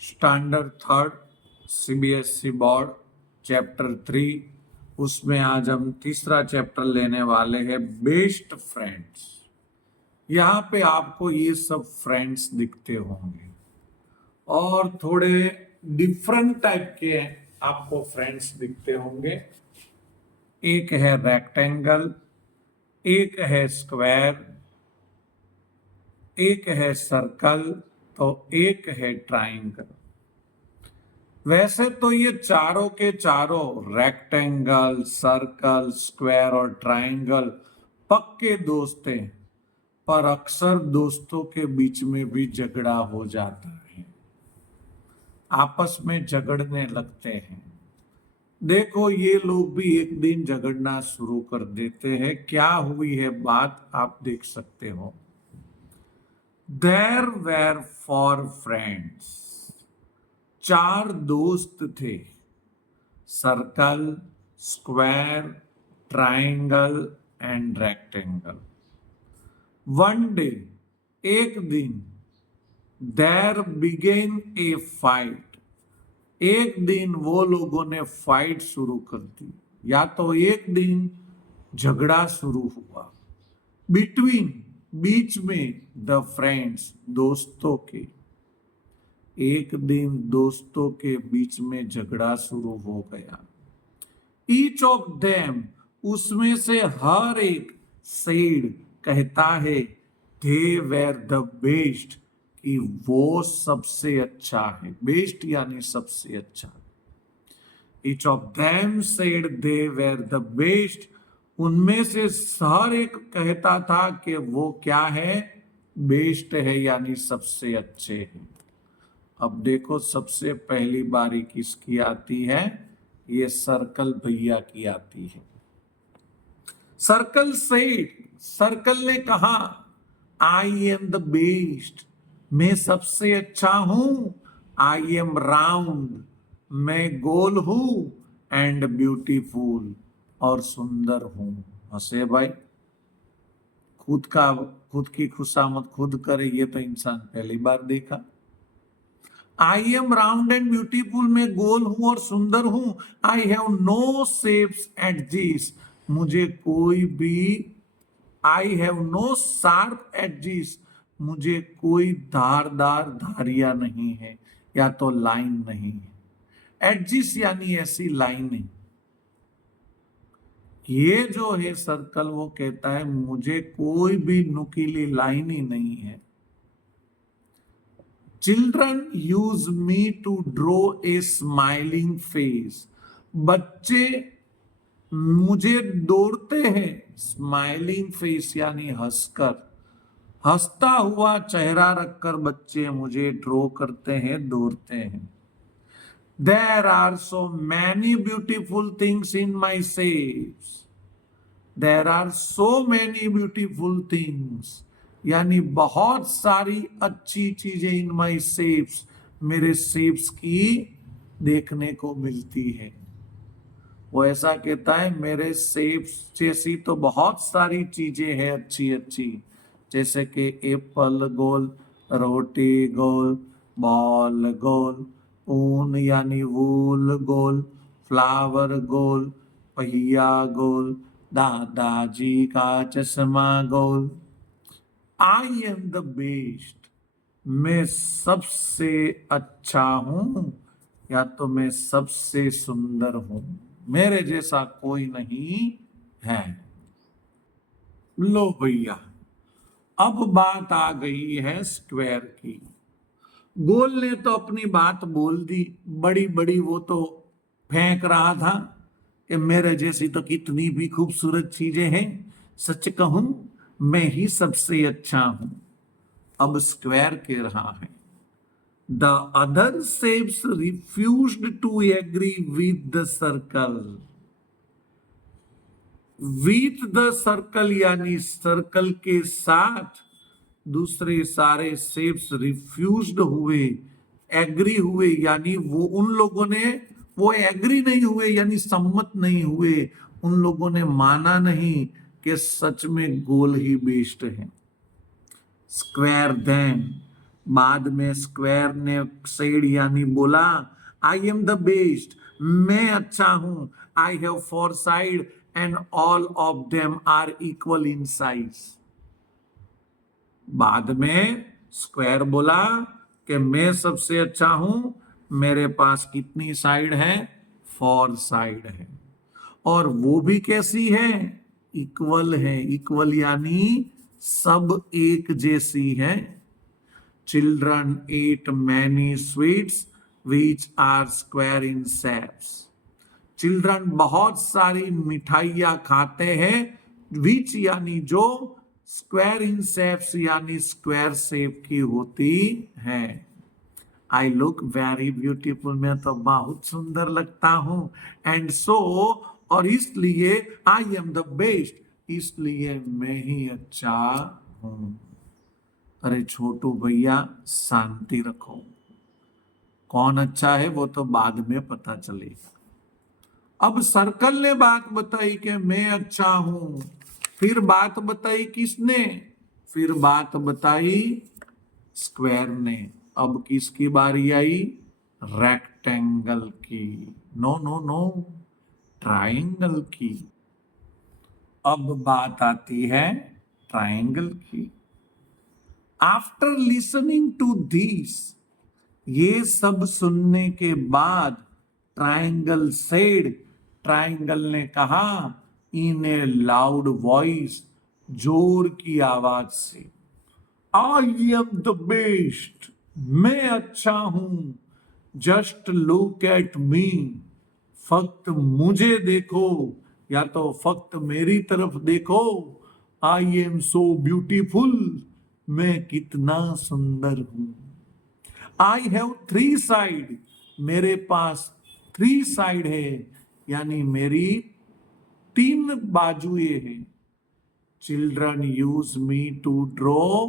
Standard third CBSE board chapter 3। उसमें आज हम तीसरा चैप्टर लेने वाले हैं बेस्ट फ्रेंड्स। यहाँ पे आपको ये सब फ्रेंड्स दिखते होंगे और थोड़े डिफरेंट टाइप के आपको फ्रेंड्स दिखते होंगे। एक है रेक्टेंगल, एक है स्क्वायर, एक है सर्कल, तो एक है ट्राइंगल। वैसे तो ये चारों के चारों रेक्टेंगल, सर्कल, स्क्वायर और ट्राइंगल पक्के दोस्त हैं, पर अक्सर दोस्तों के बीच में भी झगड़ा हो जाता है, आपस में झगड़ने लगते हैं। देखो ये लोग भी एक दिन झगड़ना शुरू कर देते हैं। क्या हुई है बात आप देख सकते हो। There were four friends. चार दोस्त थे। Circle, square, triangle and rectangle. One day, एक दिन, there began a fight. एक दिन वो लोगों ने फाइट शुरू कर दी, या तो एक दिन झगड़ा शुरू हुआ। बिटवीन, बीच में, द फ्रेंड्स, दोस्तों के। एक दिन दोस्तों के बीच में झगड़ा शुरू हो गया। ईच ऑफ देम, उसमें से हर एक, सेड, कहता है, दे वेर द बेस्ट, कि वो सबसे अच्छा है। बेस्ट यानी सबसे अच्छा। Each of them said they were the best, उनमें से हर एक कहता था कि वो क्या है, बेस्ट है यानी सबसे अच्छे हैं। अब देखो सबसे पहली बारी किसकी आती है, ये सर्कल भैया की आती है। सर्कल सेड, सर्कल ने कहा, आई एम द बेस्ट, मैं सबसे अच्छा हूं। आई एम राउंड, मैं गोल हूं। एंड ब्यूटीफुल, और सुंदर हूं। हंसे भाई, खुद की खुशामद खुद करे, ये तो इंसान पहली बार देखा। I am round and beautiful, मैं गोल हूं और सुंदर हूं। I have no shapes edges, मुझे कोई भी, I have no sharp edges, मुझे कोई धारदार धारियां नहीं है, या तो लाइन नहीं है। एडजेस यानी ऐसी लाइनें। ये जो है सर्कल, वो कहता है मुझे कोई भी नुकीली लाइन ही नहीं है। Children use me to draw a smiling face, बच्चे मुझे दौड़ते हैं, स्माइलिंग फेस यानी हंसकर, हंसता हुआ चेहरा रखकर बच्चे मुझे ड्रॉ करते हैं, दौड़ते हैं। There are so many beautiful things in my shapes. There are so many beautiful things, यानी बहुत सारी अच्छी चीजें इन माई शेप्स, मेरे शेप्स की देखने को मिलती है। वो ऐसा कहता है मेरे शेप्स जैसी तो बहुत सारी चीजें हैं अच्छी अच्छी, जैसे कि एप्पल गोल, रोटी गोल, बॉल गोल, ऊन यानी वूल गोल, फ्लावर गोल, पहिया गोल, दादाजी का चश्मा गोल। आई एम द बेस्ट, मैं सबसे अच्छा हूं, या तो मैं सबसे सुंदर हूं, मेरे जैसा कोई नहीं है। लो भैया, अब बात आ गई है स्क्वायर की। गोल ने तो अपनी बात बोल दी, बड़ी बड़ी वो तो फेंक रहा था कि मेरे जैसी तो कितनी भी खूबसूरत चीजें हैं, सच कहूं मैं ही सबसे अच्छा हूं। अब स्क्वायर कह रहा है, the other shapes refused to agree with the circle. With the circle यानी सर्कल के साथ दूसरे सारे शेप्स रिफ्यूज्ड हुए, एग्री हुए, यानी वो उन लोगों ने, वो एग्री नहीं हुए यानी सम्मत नहीं हुए, उन लोगों ने माना नहीं कि सच में गोल ही बेस्ट है। स्क्वायर देन बाद में स्क्वायर ने सेड यानी बोला, आई एम द बेस्ट, मैं अच्छा हूं, I have four side and all of them are equal in size. बाद में स्क्वायर बोला कि मैं सबसे अच्छा हूं, मेरे पास कितनी साइड है, फोर साइड है, और वो भी कैसी है, इक्वल है। इक्वल यानी सब एक जैसी है। Children eat many sweets which are square in shapes. चिल्ड्रन बहुत सारी मिठाइयां खाते हैं, विच यानी जो, स्क्वायर इन शेप्स यानी स्क्वायर शेप की होती है। आई लुक वेरी ब्यूटीफुल, मैं तो बहुत सुंदर लगता हूं, एंड सो, और इसलिए आई एम द बेस्ट, इसलिए मैं ही अच्छा हूं। अरे छोटू भैया शांति रखो, कौन अच्छा है वो तो बाद में पता चलेगा। अब सर्कल ने बात बताई कि मैं अच्छा हूं, फिर बात बताई किसने, फिर बात बताई स्क्वायर ने। अब किसकी बारी आई, रेक्टेंगल की, नो नो नो, ट्राइंगल की। अब बात आती है ट्राइंगल की। आफ्टर लिसनिंग टू दिस, ये सब सुनने के बाद, ट्राइंगल सेड, ट्राइंगल ने कहा, इन ए लाउड वॉइस, जोर की आवाज से, आई एम द बेस्ट, मैं अच्छा हूं, जस्ट लुक एट मी, फक्त मुझे देखो, या तो फक्त मेरी तरफ देखो, आई एम सो ब्यूटीफुल, मैं कितना सुंदर हूं। आई हैव थ्री साइड, मेरे पास थ्री साइड है, यानी मेरी तीन बाजुएं हैं। Children use me to draw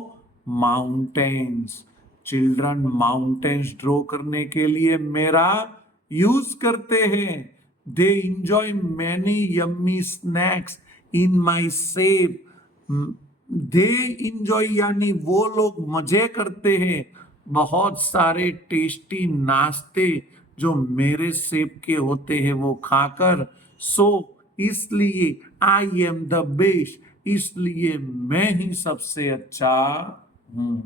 mountains, children mountains draw करने के लिए मेरा यूज करते हैं। They enjoy many yummy snacks in my shape, they enjoy यानी वो लोग मजे करते हैं, बहुत सारे टेस्टी नाश्ते जो मेरे शेप के होते हैं वो खाकर। सो इसलिए आई एम द बेस्ट, इसलिए मैं ही सबसे अच्छा हूं।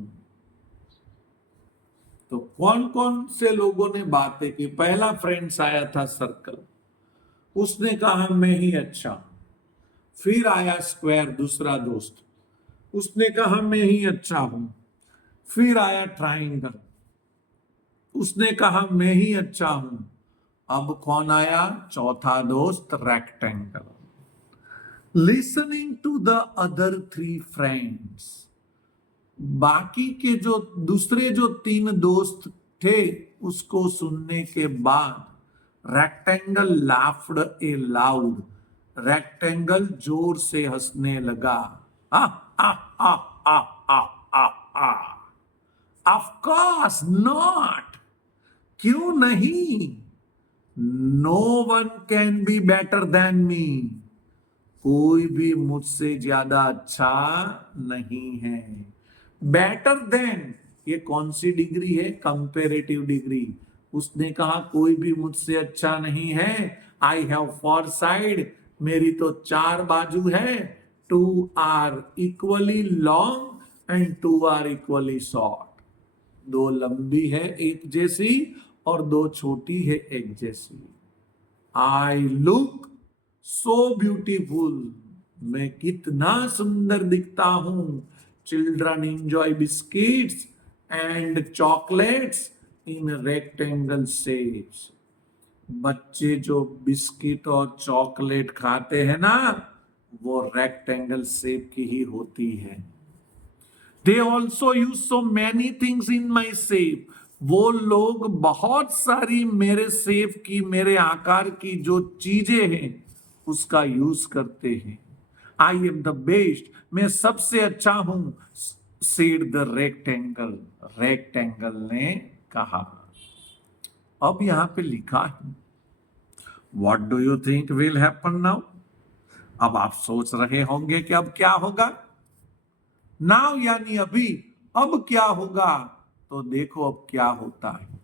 तो कौन कौन से लोगों ने बातें की, पहला फ्रेंड्स आया था सर्कल, उसने कहा मैं ही अच्छा। फिर आया स्क्वायर दूसरा दोस्त, उसने कहा मैं ही अच्छा हूं। फिर आया ट्राइंगल, उसने कहा मैं ही अच्छा हूं। अब कौन आया, चौथा दोस्त rectangle. Listening to the other three friends, बाकी के जो दूसरे जो तीन दोस्त थे उसको सुनने के बाद rectangle laughed aloud, rectangle जोर से हंसने लगा। आ, आ, आ, आ, आ, आ, आ। ऑफ कोर्स नॉट, क्यों नहीं, no one can be better than me, कोई भी मुझसे ज्यादा अच्छा नहीं है। बेटर देन, ये कौन सी डिग्री है, कंपेरेटिव डिग्री। उसने कहा कोई भी मुझसे अच्छा नहीं है। आई हैव फोर साइड, मेरी तो चार बाजू है। Two are equally long and two are equally short, दो लंबी है एक जैसी और दो छोटी है एक जैसी। आई लुक सो ब्यूटीफुल, मैं कितना सुंदर दिखता हूं। Children enjoy biscuits and chocolates in rectangle shapes, बच्चे जो बिस्किट और चॉकलेट खाते हैं ना, वो रेक्टेंगल शेप की ही होती है। They also use so many things in my shape, वो लोग बहुत सारी मेरे शेप की, मेरे आकार की जो चीजें हैं उसका यूज करते हैं। आई एम द बेस्ट, मैं सबसे अच्छा हूं, सेड द रेक्टेंगल, रेक्टेंगल ने कहा। अब यहां पे लिखा है, what do you think will happen now. अब आप सोच रहे होंगे कि अब क्या होगा। नाउ यानी अभी, अब क्या होगा, तो देखो अब क्या होता है।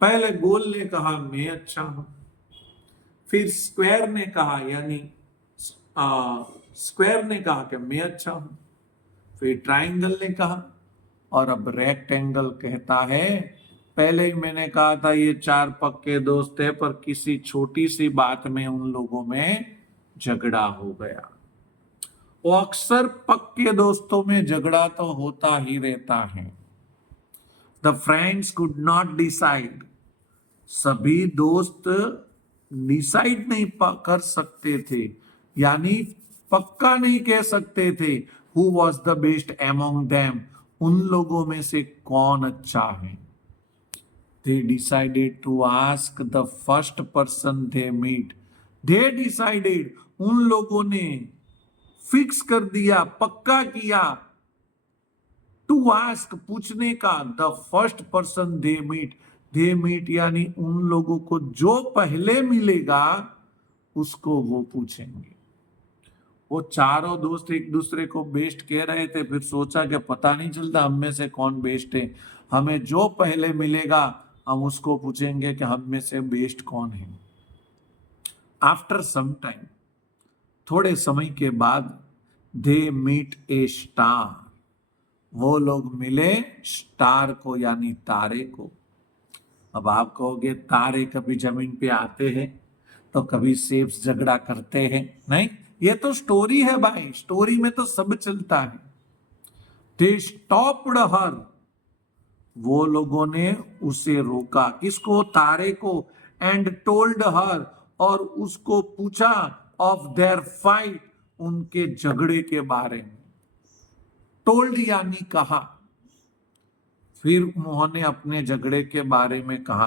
पहले गोल ने कहा मैं अच्छा हूं, फिर स्क्वायर ने कहा यानी स्क्वायर ने कहा कि मैं अच्छा हूं, फिर ट्राइंगल ने कहा, और अब रेक्टेंगल कहता है पहले ही मैंने कहा था ये चार पक्के दोस्त है, पर किसी छोटी सी बात में उन लोगों में झगड़ा हो गया। वो अक्सर पक्के दोस्तों में झगड़ा तो होता ही रहता है। The friends could not decide, सभी दोस्त डिसाइड नहीं कर सकते थे, यानी पक्का नहीं कह सकते थे who was the best among them, उन लोगों में से कौन अच्छा है। They decided to ask the first person they meet, they decided, उन लोगों ने फिक्स कर दिया, पक्का किया, टू आस्क, पूछने का, the first person they meet, they meet यानी उन लोगों को जो पहले मिलेगा उसको वो पूछेंगे। वो चारों दोस्त एक दूसरे को बेस्ट कह रहे थे, फिर सोचा कि पता नहीं चलता हम में से कौन बेस्ट है, हमें जो पहले मिलेगा हम उसको पूछेंगे कि हम में से बेस्ट कौन है। आफ्टर सम टाइम, थोड़े समय के बाद, दे मीट ए स्टार, वो लोग मिले स्टार को यानी तारे को। अब आप कहोगे तारे कभी जमीन पे आते हैं तो कभी सेब्स झगड़ा करते हैं, नहीं, ये तो स्टोरी है भाई, स्टोरी में तो सब चलता है। दे स्टॉप्ड हर, वो लोगों ने उसे रोका, किसको, तारे को, एंड टोल्ड हर, और उसको पूछा, ऑफ देयर फाइट, उनके झगड़े के बारे में। टोल्ड यानी कहा, फिर उन्होंने अपने झगड़े के बारे में कहा।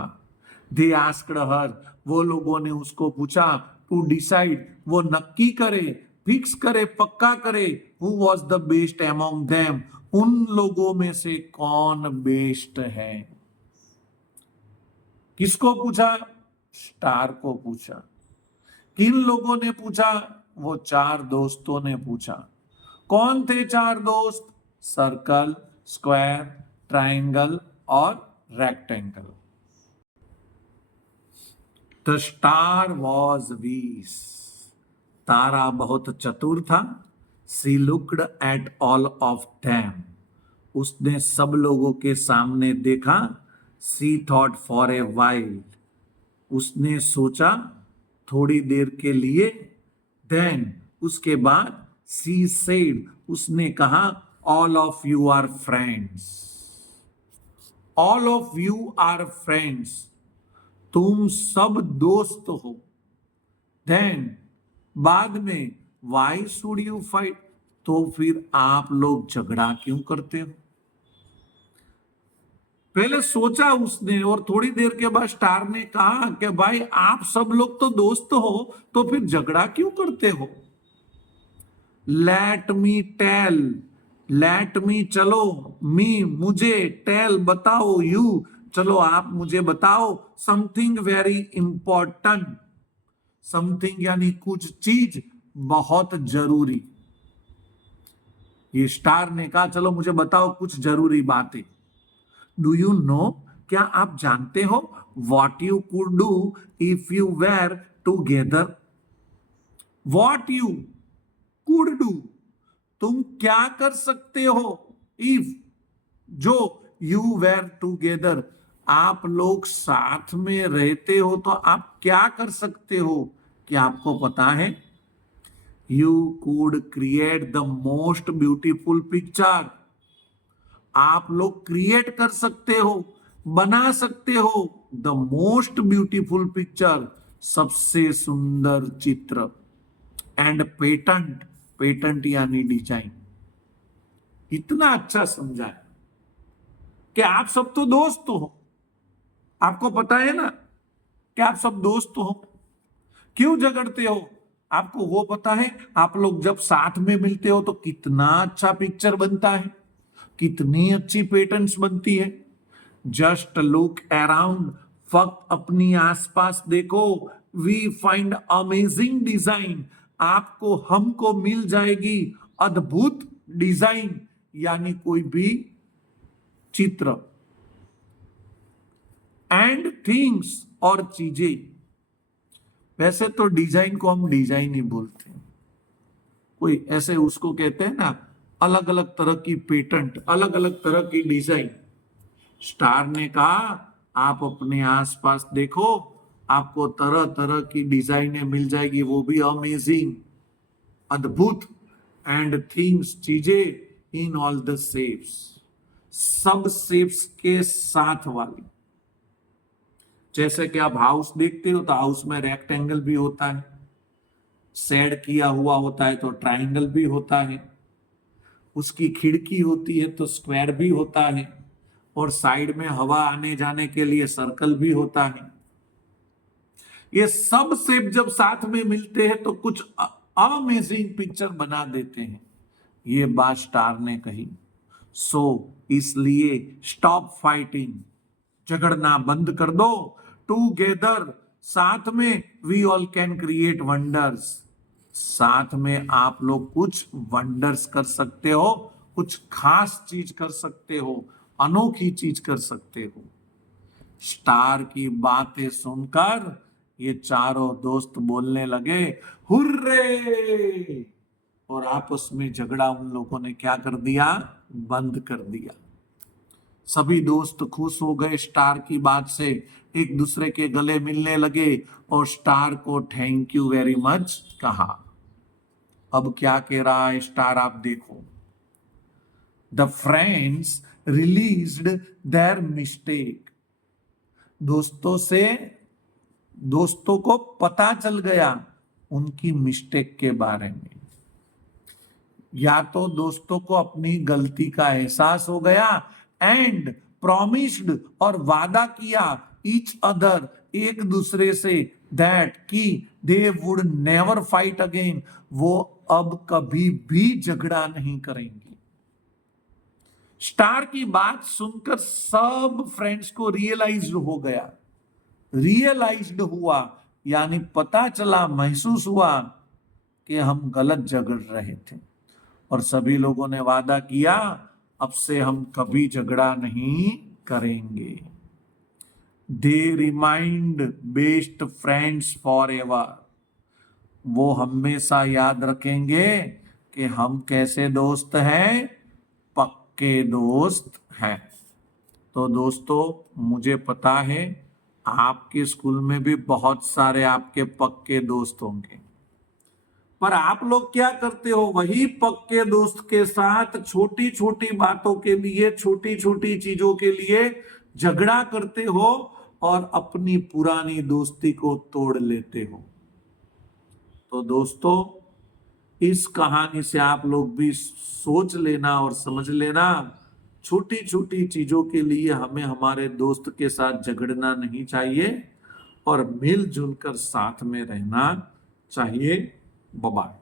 दे आस्क्ड हर, वो लोगों ने उसको पूछा, टू डिसाइड, वो नक्की करे, फिक्स करे, पक्का करे, who was the best among them, उन लोगों में से कौन बेस्ट है। किसको पूछा, स्टार को पूछा। किन लोगों ने पूछा, वो चार दोस्तों ने पूछा। कौन थे चार दोस्त, सर्कल, स्क्वायर, ट्राइंगल और rectangle. The star was wise, तारा बहुत चतुर था। She looked at all of them, उसने सब लोगों के सामने देखा। She thought for a while, उसने सोचा थोड़ी देर के लिए। देन, उसके बाद, सी सेड, उसने कहा, all of you are friends, all of you are friends, तुम सब दोस्त हो। देन, बाद में, वाई शुड यू फाइट, तो फिर आप लोग झगड़ा क्यों करते हो। पहले सोचा उसने, और थोड़ी देर के बाद स्टार ने कहा कि भाई आप सब लोग तो दोस्त हो, तो फिर झगड़ा क्यों करते हो। Let me tell, let me चलो, मी मुझे, टेल बताओ, यू चलो आप मुझे बताओ, समथिंग वेरी इंपॉर्टेंट, समथिंग यानी कुछ चीज बहुत जरूरी। ये स्टार ने कहा चलो मुझे बताओ कुछ जरूरी बातें। डू यू नो, क्या आप जानते हो, what you could do if you were together. What you could do, तुम क्या कर सकते हो, इफ, जो, यू वेर टूगेदर, आप लोग साथ में रहते हो तो आप क्या कर सकते हो, क्या आपको पता है। You could create the most beautiful picture, आप लोग क्रिएट कर सकते हो, बना सकते हो, द मोस्ट ब्यूटीफुल पिक्चर, सबसे सुंदर चित्र, एंड पेटेंट, पेटेंट यानी डिजाइन। इतना अच्छा समझाया कि आप सब तो दोस्त हो, आपको पता है ना कि आप सब दोस्त हो, क्यों झगड़ते हो, आपको वो पता है, आप लोग जब साथ में मिलते हो तो कितना अच्छा पिक्चर बनता है, कितनी अच्छी पेटेंट्स बनती है। जस्ट लुक अराउंड, फक्त अपनी आसपास देखो, वी फाइंड अमेजिंग डिजाइन, आपको, हमको मिल जाएगी अद्भुत डिजाइन, यानी कोई भी चित्र, एंड थिंग्स और चीजें। वैसे तो डिजाइन को हम डिजाइन ही बोलते हैं, कोई ऐसे उसको कहते हैं ना, अलग अलग तरह की पेटेंट, अलग अलग तरह की डिजाइन। स्टार ने कहा आप अपने आसपास देखो, आपको तरह तरह की डिजाइनें मिल जाएगी, वो भी अमेजिंग, अद्भुत, एंड थिंग्स चीजें इन ऑल द शेप्स, सब शेप्स के साथ वाली। जैसे कि आप हाउस देखते हो तो हाउस में रेक्टेंगल भी होता है, शेड किया हुआ होता है तो ट्रायंगल भी होता है, उसकी खिड़की होती है तो स्क्वायर भी होता है, और साइड में हवा आने जाने के लिए सर्कल भी होता है। ये सब शेप जब साथ में मिलते हैं तो कुछ अमेजिंग पिक्चर बना देते हैं, ये बात स्टार ने कही। सो इसलिए स्टॉप फाइटिंग, झगड़ना बंद कर दो, टूगेदर, साथ में we all can create wonders, साथ में आप लोग कुछ वंडर्स कर सकते हो, कुछ खास चीज कर सकते हो, अनोखी चीज कर सकते हो। स्टार की बातें सुनकर ये चारों दोस्त बोलने लगे हुर्रे, और आपस में झगड़ा उन लोगों ने क्या कर दिया, बंद कर दिया। सभी दोस्त खुश हो गए स्टार की बात से, एक दूसरे के गले मिलने लगे और स्टार को थैंक यू वेरी मच कहा। अब क्या कह रहा है स्टार, आप देखो। The friends released their mistake, दोस्तों को पता चल गया उनकी मिस्टेक के बारे में, या तो दोस्तों को अपनी गलती का एहसास हो गया, एंड प्रॉमिस्ड, और वादा किया, ईच अदर, एक दूसरे से, दैट कि they would never fight again, वो अब कभी भी झगड़ा नहीं करेंगे। स्टार की बात सुनकर सब फ्रेंड्स को रियलाइज हो गया, रियलाइज्ड हुआ, यानी पता चला, महसूस हुआ कि हम गलत झगड़ रहे थे, और सभी लोगों ने वादा किया अब से हम कभी झगड़ा नहीं करेंगे। They remind best friends forever, वो हमेशा याद रखेंगे कि हम कैसे दोस्त हैं, पक्के दोस्त हैं। तो दोस्तों मुझे पता है आपके स्कूल में भी बहुत सारे आपके पक्के दोस्त होंगे, पर आप लोग क्या करते हो, वही पक्के दोस्त के साथ छोटी छोटी बातों के लिए, छोटी छोटी चीजों के लिए झगड़ा करते हो और अपनी पुरानी दोस्ती को तोड़ लेते हो। तो दोस्तों इस कहानी से आप लोग भी सोच लेना और समझ लेना, छोटी छोटी चीजों के लिए हमें हमारे दोस्त के साथ झगड़ना नहीं चाहिए और मिलजुल कर साथ में रहना चाहिए। Bye bye.